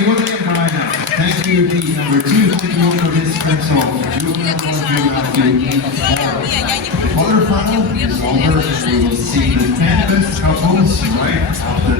Señor Brian. Thank you, the number 2 participants of juvenile juvenile quarterfinal is over, and we will see the 10 best couples right after.